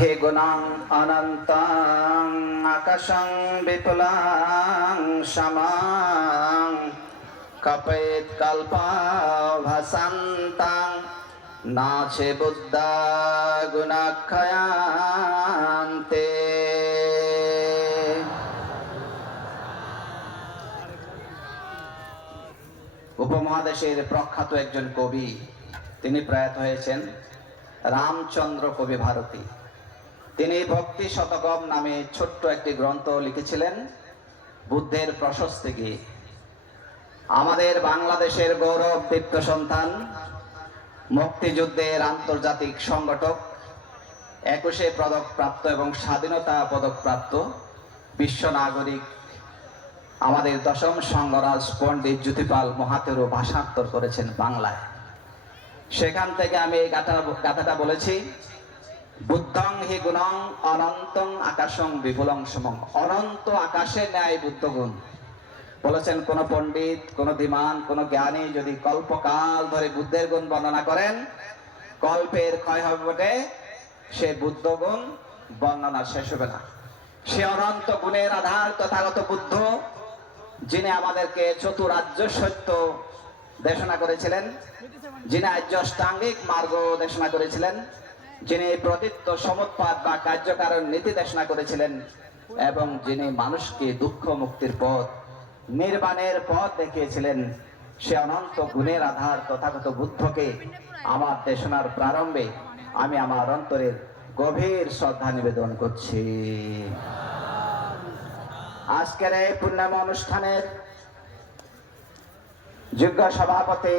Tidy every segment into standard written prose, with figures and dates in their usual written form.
হে গুণাং অনন্তাং আকাশং বিপুলাং সমাং কপেত কল্পা ভাসান্তাং নাচে বুদ্ধা গুণাক্ষয়ান্তে। উপমহাদেশের প্রখ্যাত একজন কবি, তিনি প্রয়াত হয়েছেন রামচন্দ্র কবি ভারতী। তিনি ভক্তি শতকম নামে ছোট্ট একটি গ্রন্থ লিখেছিলেন, বুদ্ধের প্রশস্তি গীত। আমাদের বাংলাদেশের গৌরব দীপ্ত সন্তান, মুক্তিযুদ্ধের আন্তর্জাতিক সংগঠক, 21শে পদক প্রাপ্ত এবং স্বাধীনতা পদক প্রাপ্ত বিশ্ব নাগরিক আমাদের দশম সংঘরাজ পণ্ডিত জ্যোতিপাল মহাতেরও ভাষান্তর করেছেন বাংলায়। সেখান থেকে আমি এই গাথাটা বলেছি, বুদ্ধং হি গুণং অনন্তং আকাশং বিপুলং সমং। অনন্ত আকাশে ন্যায় বুদ্ধগুণ। বলেছেন কোন পণ্ডিত, কোন ধীমান, কোন জ্ঞানী যদি কল্পকাল ধরে বুদ্ধের গুণ বর্ণনা করেন, কল্পের ক্ষয় হবে বটে, সে বুদ্ধগুণ বর্ণনা শেষ হবে না। সে অনন্ত গুণের আধার তথাগত বুদ্ধ, যিনি আমাদেরকে চতুরার্য সত্য দেশনা করেছিলেন, যিনি আর্য অষ্টাঙ্গিক মার্গ দেশনা করেছিলেন, যিনি প্রতীত্য সমুৎপাদ বা কার্যকারণ নীতি দেশনা করেছিলেন, এবং যিনি মানুষকে দুঃখ মুক্তির পথ, নির্বাণের পথ দেখিয়েছিলেন, সে অনন্ত গুণের আধার তথাগত বুদ্ধকে আমার দেশনার প্রারম্ভে আমি আমার অন্তরের গভীর শ্রদ্ধা নিবেদন করছি। আজকের এই পূর্ণাম অনুষ্ঠানের যোগ্য সভাপতি,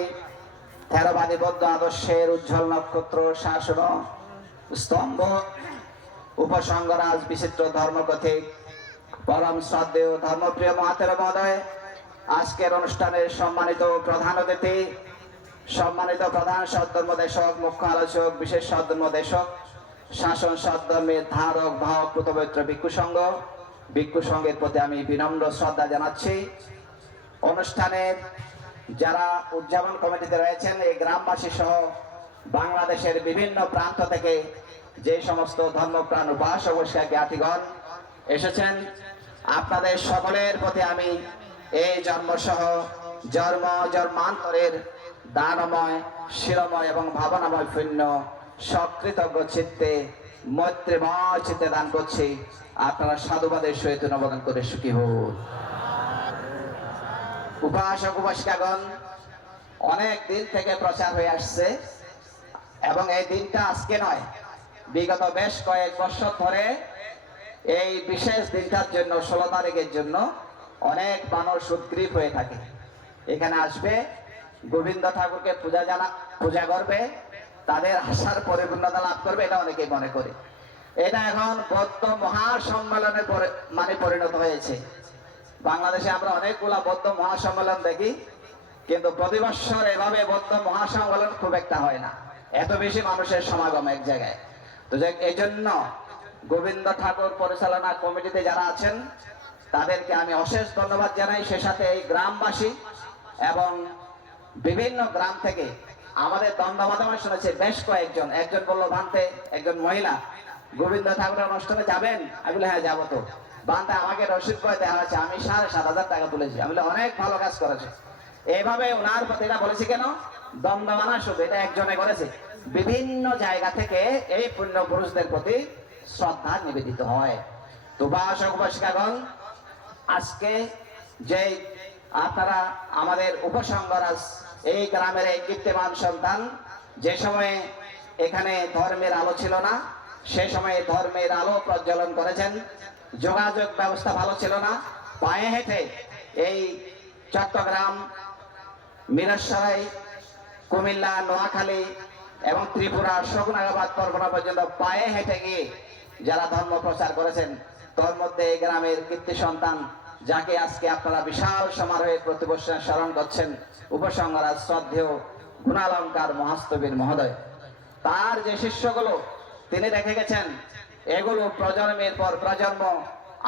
থেরবাদী বৌদ্ধ আদর্শের উজ্জ্বল নক্ষত্র, শাসন স্তম্ভ, উপসংঘরাজ বিচিত্র ধর্মকথিক, পরম শ্রদ্ধেয় ধর্মপ্রিয় মহাতের মহোদয়, আজকের অনুষ্ঠানের সম্মানিত প্রধান অতিথি, সম্মানিত প্রধান সদ্ধর্মদেশক, মুখ্য আলোচক, বিশেষ সদ্ধর্মদেশক, শাসন সদ্ধর্মের ধারক বাহক পবিত্র ভিক্ষু সংঘ, ভিক্ষু সংঘের প্রতি আমি বিনম্র শ্রদ্ধা জানাচ্ছি। অনুষ্ঠানের যারা উদযাপন কমিটিতে রয়েছেন, এই গ্রামবাসী সহ বাংলাদেশের বিভিন্ন প্রান্ত থেকে যে সমস্ত ধর্মপ্রাণ উপাসক জ্ঞাতিগণ এসেছেন, আপনাদের সকলের প্রতি আমি এই জন্মসহ জন্মান্তরের দানময়, শিরময় এবং ভাবনাময় পুণ্য সকৃতজ্ঞ চিত্তে, মৈত্রীময় চিত্তে দান করছি। আপনারা সাধুবাদের সহিত নবদান করে সুখী হন। উপাসক উপাসিকাগণ, অনেক দিন থেকে প্রচার হয়ে আসছে এবং এই দিনটা আজকে নয়, বিগত বেশ কয়েক বছর ধরে এই বিশেষ দিনটার জন্য, 16 তারিখের জন্য অনেক মানুষ উদ্গ্রীব হয়ে থাকে। এখানে আসবে, গোবিন্দ ঠাকুরকে পূজা করবে, তাদের আশার পরিপূর্ণতা লাভ করবে, এটা অনেকেই মনে করে। এটা এখন বৌদ্ধ মহাসম্মেলনে পরিণত হয়েছে। বাংলাদেশে আমরা অনেকগুলা বৌদ্ধ মহাসম্মেলন দেখি, কিন্তু প্রতি বছর এভাবে বৌদ্ধ মহাসম্মেলন খুব একটা হয় না, এত বেশি মানুষের সমাগম এক জায়গায়। তো এই জন্য গোবিন্দ ঠাকুর পরিচালনা কমিটিতে যারা আছেন তাদেরকে আমি অশেষ ধন্যবাদ জানাই। সে সাথে এই গ্রামবাসী এবং বিভিন্ন গ্রাম থেকে আমাদের দ্বন্দ্ব শুনেছে বেশ কয়েকজন। একজন বললো ভান্তে, একজন মহিলা, গোবিন্দ ঠাকুরের অনুষ্ঠানে যাবেন? আমি বলি হ্যাঁ যাবো। তো বান্তে আমাকে রসিদ করে দেওয়া হয়েছে, আমি 7,500 টাকা তুলেছি। আমি বলি অনেক ভালো কাজ করেছে। এইভাবে ওনার প্রতি এটা বলেছি কেন, দ্বন্দ্ব শুধু এটা একজনে করেছে, বিভিন্ন জায়গা থেকে এই পুণ্য পুরুষদের প্রতি শ্রদ্ধা নিবেদিত হয়। তো উপাসক উপাসিকাগণ, আজকে যে আপনারা আমাদের উপসংঘরাজ এই গ্রামের এই কীর্তিমান সন্তান, যে সময়ে এখানে ধর্মের আলো ছিল না, সে সময়ে ধর্মের আলো প্রজ্বলন করেছেন। যোগাযোগ ব্যবস্থা ভালো ছিল না, পায়ে হেঁটে এই চট্টগ্রাম, মিরসরাই, কুমিল্লা, নোয়াখালী এবং ত্রিপুরা, শকুনাগাবাদ, পরগনা পর্যন্ত পায়ে হেঁটে গিয়ে যারা ধর্ম প্রচার করেছেন, তোর মধ্যে এই গ্রামের কীর্তি সন্তান, যাকে আজকে আপনারা বিশাল সমারোহে প্রতি বছর স্মরণ করছেন, উপসংঘরাজ শ্রদ্ধেয় গুণালঙ্কার মহাস্তবীর মহোদয়, তার যে শিষ্যগুলো তিনি রেখে গেছেন, এগুলো প্রজন্মের পর প্রজন্ম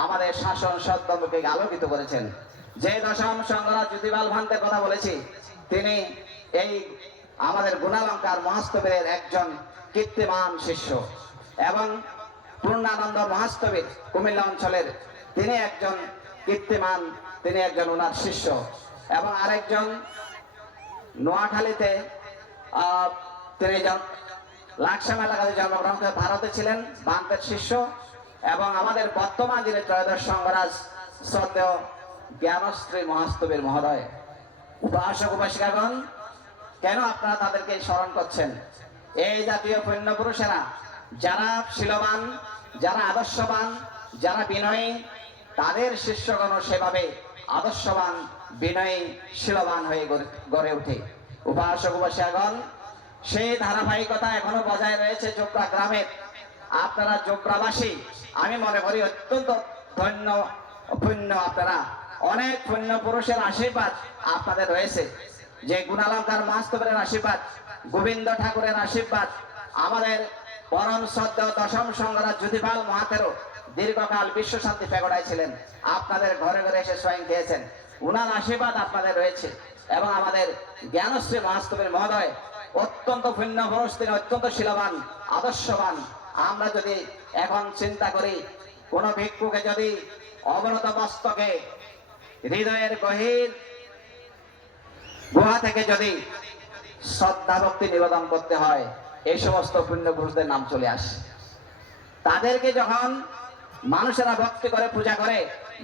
আমাদের শাসন সদ্ধর্মকে আলোকিত করেছেন। যে দশম সংঘরাজ জ্যোতিপাল ভান্তের কথা বলেছি, তিনি এই আমাদের গুণালঙ্কার মহাস্তবীরের একজন কীর্তিমান শিষ্য। এবং পূর্ণানন্দ মহাস্তবির কুমিল্লা অঞ্চলের, তিনি একজন কীর্তিমান, তিনি একজন ওনার শিষ্য। এবং আরেকজন নোয়াখালীতে তিনি লাকসাম এলাকাতে জন্মগ্রহণ করে ভারতে ছিলেন, বান্তের শিষ্য। এবং আমাদের বর্তমান যিনি ত্রয়োদশ সংঘরাজ শ্রদ্ধেয় জ্ঞানশ্রী মহাস্তবীর মহোদয়। উপাসক উপাসিকাগণ, কেন আপনারা তাদেরকে স্মরণ করছেন? এই জাতীয় পুণ্য পুরুষেরা যারা শীলবান, যারা আদর্শবান, যারা বিনয়ী, তাদের শিষ্যগণ সেভাবে আদর্শবান, বিনয়ী, শীলবান হয়ে গড়ে ওঠে। উপাসক উপাসিকাগণ, সেই ধারাবাহিকতা এখনো বজায় রয়েছে জোবরা গ্রামের। আপনারা জোবরাবাসী, আমি মনে করি অত্যন্ত ধন্য পুণ্য। আপনারা অনেক পুণ্য পুরুষের আশীর্বাদ আপনাদের রয়েছে, যে গুণালঙ্কার মহাস্তবের আশীর্বাদ, গোবিন্দ ঠাকুরের আশীর্বাদ, আমাদের পরম শ্রদ্ধেয় দশম সংঘরাজ জ্যোতিপাল মহাতেরও দীর্ঘকাল বিশ্ব শান্তি পেগোড়ায় ছিলেন, আপনাদের ঘরে ঘরে এসে স্বয়ং খেয়েছেন, উনার আশীর্বাদ আপনাদের রয়েছে। এবং আমাদের জ্ঞানশ্রী মহাস্তবের মহোদয় অত্যন্ত পুণ্য পুরুষ, তিনি অত্যন্ত শীলবান, আদর্শবান। আমরা যদি এখন চিন্তা করি, কোন ভিক্ষুকে যদি অবনত মস্তকে হৃদয়ের গভীর গুহা থেকে যদি শ্রদ্ধা ভক্তি নিবেদন করতে হয়, এই সমস্ত পুণ্য পুরুষদের নাম চলে আসে। তাদেরকে যখন মানুষেরা ভক্তি করে, পূজা করে,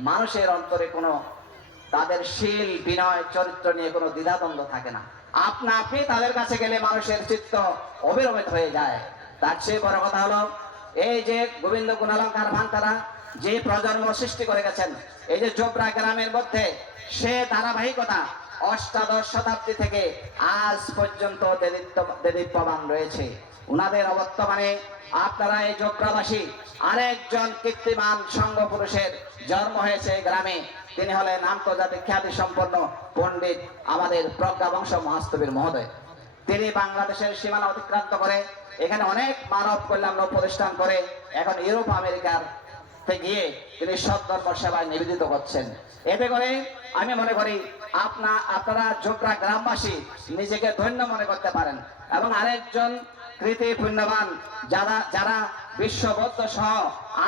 মানুষের অন্তরে কোনো তাদের শীল, বিনয়, চরিত্র নিয়ে কোনো দ্বিধাদ্বন্দ্ব থাকে না। আপনা আপনি তাদের কাছে গেলে মানুষের চিত্ত অবিরমিত হয়ে যায়। তার চেয়ে বড় কথা হলো, এই যে গোবিন্দ গুণালঙ্কার ভান্তারা যে প্রজন্ম সৃষ্টি করে গেছেন, এই যে জোবরা গ্রামের মধ্যে, সে ধারাবাহিকতা অষ্টাদশ শতাব্দী থেকে আজ পর্যন্ত দেদীপ্যমান রয়েছে। উনাদের অবর্তমানে আপনারা এই জোবরাবাসী আরেকজন কীর্তিমান সংঘ পুরুষের জন্ম হয়েছে গ্রামে। তিনি হলেন আন্তর্জাতিক খ্যাতি সম্পন্ন পণ্ডিত আমাদের প্রজ্ঞা বংশ মহাস্তবীর মহোদয়। তিনি বাংলাদেশের সীমানা অতিক্রান্ত করে এখানে অনেক মানব কল্যাণ প্রতিষ্ঠান করে এখন ইউরোপ আমেরিকার গিয়ে তিনি সৎধর্ম সেবায় নিবেদিত করছেন। এতে করে আমি মনে করি আপনারা জোবরা গ্রামবাসী নিজেকে ধন্য মনে করতে পারেন। এবং আরেকজন কৃতি পুণ্যবান, যারা বিশ্ব বৌদ্ধ সহ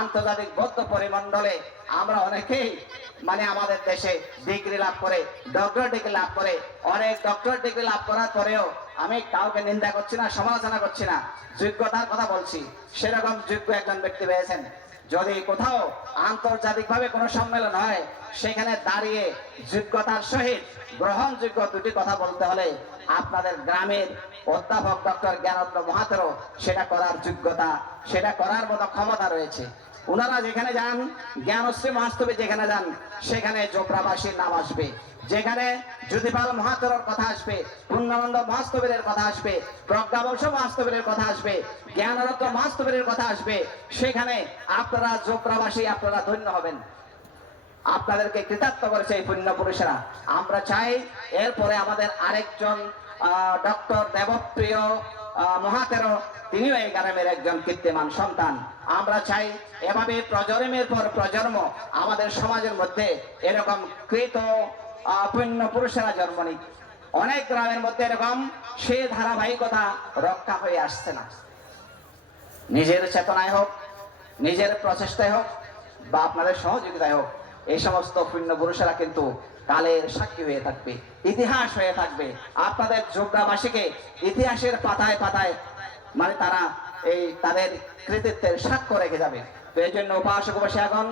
আন্তর্জাতিক বৌদ্ধ পরিমণ্ডলে আমরা অনেকেই আমাদের দেশে ডিগ্রি লাভ করে, ডক্টর ডিগ্রি লাভ করে, অনেক ডক্টর ডিগ্রি লাভ করার পরেও আমি কাউকে নিন্দা করছি না, সমালোচনা করছি না, যোগ্যতার কথা বলছি। সেরকম যোগ্য একজন ব্যক্তি পেয়েছেন। যদি কোথাও আন্তর্জাতিকভাবে কোনো সম্মেলন হয়, সেখানে দাঁড়িয়ে যোগ্যতার সহিত গ্রহণযোগ্য দুটি কথা বলতে হলে আপনাদের গ্রামের অধ্যাপক ডক্টর জ্ঞানরত্ন মহাতেরও সেটা করার যোগ্যতা, সেটা করার মতো ক্ষমতা রয়েছে। ওনারা যেখানে যান, জ্ঞানশ্রী মহাস্তবে যেখানে যান, সেখানে জোবরাবাসীর নাম আসবে। যেখানে জ্যোতিপাল মহাতেরোর কথা আসবে, পূর্ণানন্দ মহাস্তবীরের কথা আসবে, প্রজ্ঞাবংশ মহাস্তবীরের কথা আসবে, জ্ঞানরত্ন মহাস্তবীরের কথা আসবে, সেখানে আপনারা জোবরাবাসী আপনারা ধন্য হবেন। আপনাদেরকে কৃতার্থ করেছে এই পুণ্য পুরুষেরা। আমরা চাই এরপরে আমাদের আরেকজন ডক্টর দেবপ্রিয় মহাতেরো, তিনিও এই গ্রামের একজন কীর্তিমান সন্তান। আমরা চাই এভাবে প্রজন্মের পর প্রজন্ম আমাদের সমাজের মধ্যে এরকম কৃত পুণ্য পুরুষেরা জন্ম নিক। অনেক গ্রামের মধ্যে এরকম সে ধারাবাহিকতা রক্ষা হয়ে আসছে না। নিজের চেতনায় হোক, নিজের প্রচেষ্টায় হোক, বা আপনাদের সহযোগিতায় হোক, এই সমস্ত পুণ্য পুরুষেরা কিন্তু কালের সাক্ষী হয়ে থাকবে, ইতিহাস হয়ে থাকবে। আপনাদের জোবরাবাসীকে ইতিহাসের পাতায় পাতায় তারা এই তাদের কৃতিত্বের সাক্ষ্য রেখে যাবে। তো এই জন্য উপাসক উপাসিকাগণ,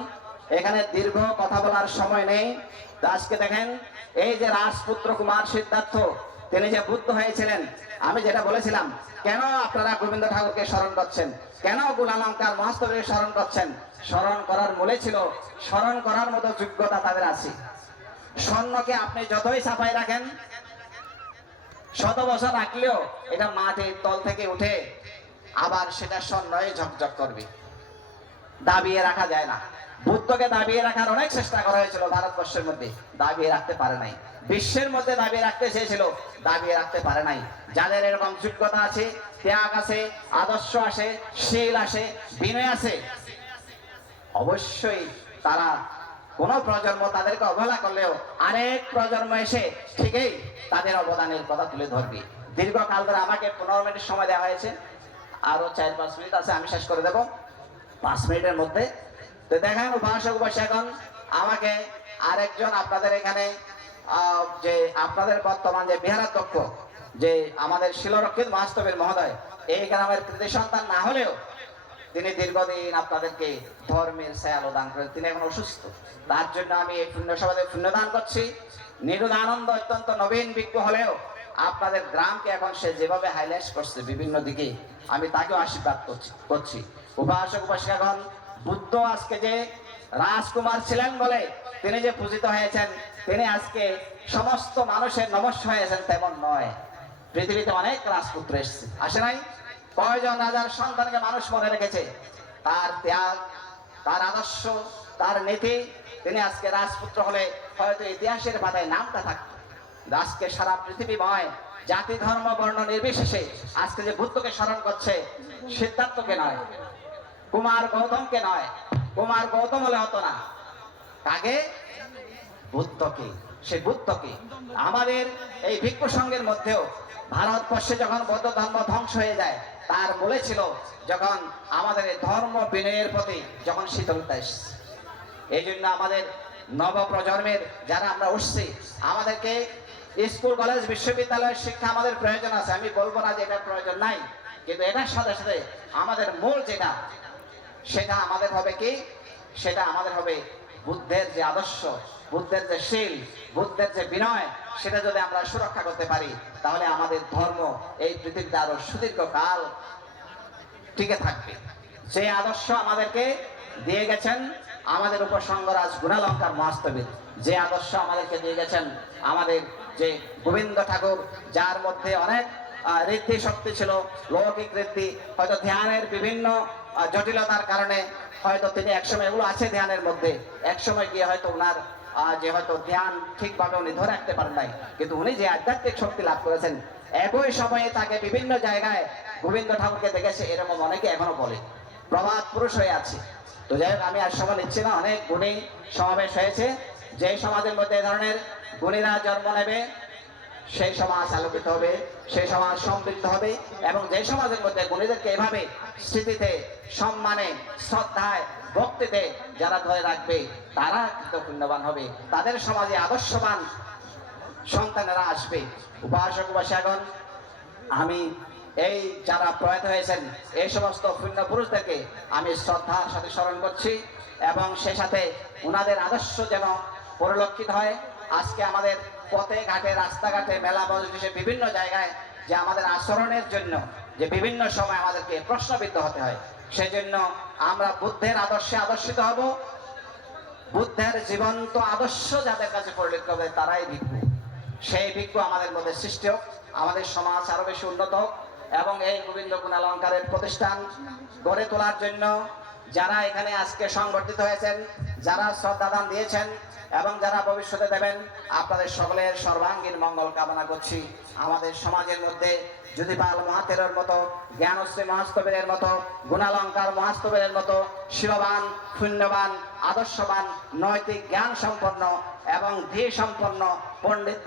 এখানে দীর্ঘ কথা বলার সময় নেই। তো আজকে দেখেন, এই যে রাজপুত্র কুমার সিদ্ধার্থ, তিনি যে বুদ্ধ হয়েছিলেন, আমি যেটা বলেছিলাম, কেন আপনারা গোবিন্দ ঠাকুরকে স্মরণ করছেন, কেন গুণালঙ্কার মহাস্তবীকে স্মরণ করছেন? স্মরণ করার মূলে ছিল স্মরণ করার মতো যোগ্যতা তাদের আছে। স্বর্ণকে আপনি যতই ছাপাই রাখেন, শত বছর রাখলেও এটা মাটির তল থেকে উঠে আবার সেটা স্বর্ণই ঝকঝক করবে, দাবিয়ে রাখা যায় না। বুদ্ধকে দাবিয়ে রাখার অনেক চেষ্টা করা হয়েছিল ভারতবর্ষের মধ্যে, দাবিয়ে রাখতে পারে নাই। বিশ্বের মধ্যে দাবিয়ে রাখতে চেয়েছিল, দাবিয়ে রাখতে পারে নাই। যাদের এরকম যোগ্যতা আছে, ত্যাগ আছে, আদর্শ আছে, শীল আছে, বিনয় আছে, অবশ্যই তারা কোন প্রজন্ম তাদেরকে অবহেলা করলেও আরেক প্রজন্ম এসে ঠিকই তাদের অবদানের কথা তুলে ধরবে। দীর্ঘকাল ধরে আমাকে 15 মিনিট সময় দেওয়া হয়েছে, আরো 4-5 মিনিট আছে, আমি শেষ করে দেব। 5 মিনিটের মধ্যে। তো দেখেন উপাসক উপাসিকাগণ, আমাকে আরেকজন আপনাদের এখানে যে আপনাদের বর্তমান যে বিহারাধ্যক্ষ যে আমাদের শিলরক্ষিত মহাস্তবীর মহোদয়, এই গ্রামের কৃতি সন্তান না হলেও তিনি দীর্ঘদিন আপনাদেরকে ধর্মের ছায়ালো দান করে, তিনি এখন অসুস্থ। তার জন্য আমি এই পুণ্য সভাতে পুণ্যদান করছি। নিরুদানন্দ অত্যন্ত নবীন বিজ্ঞ হলেও আপনাদের গ্রামকে এখন সে যেভাবে হাইলাইট করছে বিভিন্ন দিকে, আমি তাকেও আশীর্বাদ করছি। উপাসক উপাসিকাগণ, বুদ্ধ আজকে যে রাজকুমার ছিলেন বলে তিনি যে পূজিত হয়েছেন, তিনি আজকে সমস্ত মানুষের নমস্য হয়েছেন তেমন নয়। পৃথিবীতে অনেক রাজপুত্র এসেছে, আসে নাই? কয়জন রাজার সন্তানকে মানুষ মনে রেখেছে, তার ত্যাগ, তার আদর্শ, তার নীতি। তিনি আজকে রাজপুত্র হলে হয়তো ইতিহাসের পাতায় নামটা থাকতো। আজকে সারা পৃথিবীময় জাতি ধর্ম বর্ণ নির্বিশেষে আজকে যে বুদ্ধকে স্মরণ করছে, সিদ্ধার্থকে নয়, কুমার গৌতমকে নয়, কুমার গৌতম হলে হতো না, কাকে? বুদ্ধকে। সে বুদ্ধকে আমাদের এই ভিক্ষু সংঘের মধ্যেও ভারতবর্ষে যখন বৌদ্ধ ধর্ম ধ্বংস হয়ে যায়, তার মূলে ছিল যখন আমাদের ধর্ম বিনয়ের প্রতি যখন শীতলতা এসেছে। এই জন্য আমাদের নব প্রজন্মের যারা আমরা উঠছি, আমাদেরকে স্কুল কলেজ বিশ্ববিদ্যালয়ের শিক্ষা আমাদের প্রয়োজন আছে, আমি বলবো না যে এটা প্রয়োজন নাই, কিন্তু এটার সাথে সাথে আমাদের মূল যেটা, সেটা আমাদের হবে কি? সেটা আমাদের হবে বুদ্ধের যে আদর্শ, বুদ্ধের যে শীল, বুদ্ধের যে বিনয়, সেটা যদি আমরা সুরক্ষা করতে পারি, তাহলে আমাদের ধর্ম এই পৃথিবীতে আরো সুদীর্ঘ কাল টিকে থাকবে। যে আদর্শ আমাদেরকে দিয়ে গেছেন আমাদের উপসংগরাজ গুণালঙ্কার মহাস্তবীর, যে আদর্শ আমাদেরকে দিয়ে গেছেন আমাদের যে গোবিন্দ ঠাকুর, যার মধ্যে অনেক ঋদ্ধি শক্তি ছিল, লৌকিক ঋদ্ধি, হয়তো ধ্যানের বিভিন্ন জটিলতার কারণে হয়তো তিনি একসময়, এগুলো আছে ধ্যানের মধ্যে, একসময় গিয়ে হয়তো ওনার যে হয়তো ধ্যান ঠিকভাবে উনি ধরে রাখতে পারেন নাই, কিন্তু উনি যে আধ্যাত্মিক শক্তি লাভ করেছেন, একই সময়ে তাকে বিভিন্ন জায়গায় গোবিন্দ ঠাকুরকে দেখেছে, এরকম অনেকে এখনো বলে প্রবাদ পুরুষ হয়ে আছে। তো যাই হোক, আমি আর সময় নিচ্ছি না, অনেক গুণী সমাবেশ হয়েছে। যে সমাজের মধ্যে এ ধরনের গুণীরা জন্ম নেবে, সেই সমাজ আলোকিত হবে, সেই সমাজ সমৃদ্ধ হবে, এবং যে সমাজের মধ্যে গুণীদেরকে এভাবে স্মৃতিতে, সম্মানে, শ্রদ্ধায়, ভক্তিতে যারা ধরে রাখবে, তারা কিন্তু পুণ্যবান হবে, তাদের সমাজে আদর্শবান সন্তানেরা আসবে। উপাসক উপাসিকাগণ, আমি এই যারা প্রয়াত হয়েছেন এই সমস্ত পুণ্য পুরুষদেরকে আমি শ্রদ্ধার সাথে স্মরণ করছি, এবং সে সাথে ওনাদের আদর্শ যেন পরিলক্ষিত হয়। আজকে আমাদের পথে ঘাটে, রাস্তাঘাটে, মেলা মজলিসে, বিভিন্ন জায়গায় যে আমাদের আচরণের জন্য যে বিভিন্ন সময় আমাদেরকে প্রশ্নবিদ্ধ হতে হয়, সেজন্য আমরা বুদ্ধের আদর্শে আদর্শিত হব। বুদ্ধের জীবন্ত আদর্শ যাদের কাছে পরিলক্ষিত হবে, তারাই ভিক্ষু। সেই ভিক্ষু আমাদের মধ্যে সৃষ্টি হোক, আমাদের সমাজ আরো বেশি উন্নত হোক, এবং এই গোবিন্দ গুণালঙ্কারের প্রতিষ্ঠান গড়ে তোলার জন্য যারা এখানে আজকে সংগঠিত হয়েছেন, যারা শ্রদ্ধাদান দিয়েছেন এবং যারা ভবিষ্যতে দেবেন, আপনাদের সকলের সর্বাঙ্গীন মঙ্গল কামনা করছি। আমাদের সমাজের মধ্যে যুধিপাল মহাতেরের মতো, জ্ঞানশ্রী মহাস্তবীরের মতো, গুণালঙ্কার মহাস্তবীরের মতো শিববান, পুণ্যবান, আদর্শবান, নৈতিক জ্ঞান সম্পন্ন এবং ধীর সম্পন্ন পণ্ডিত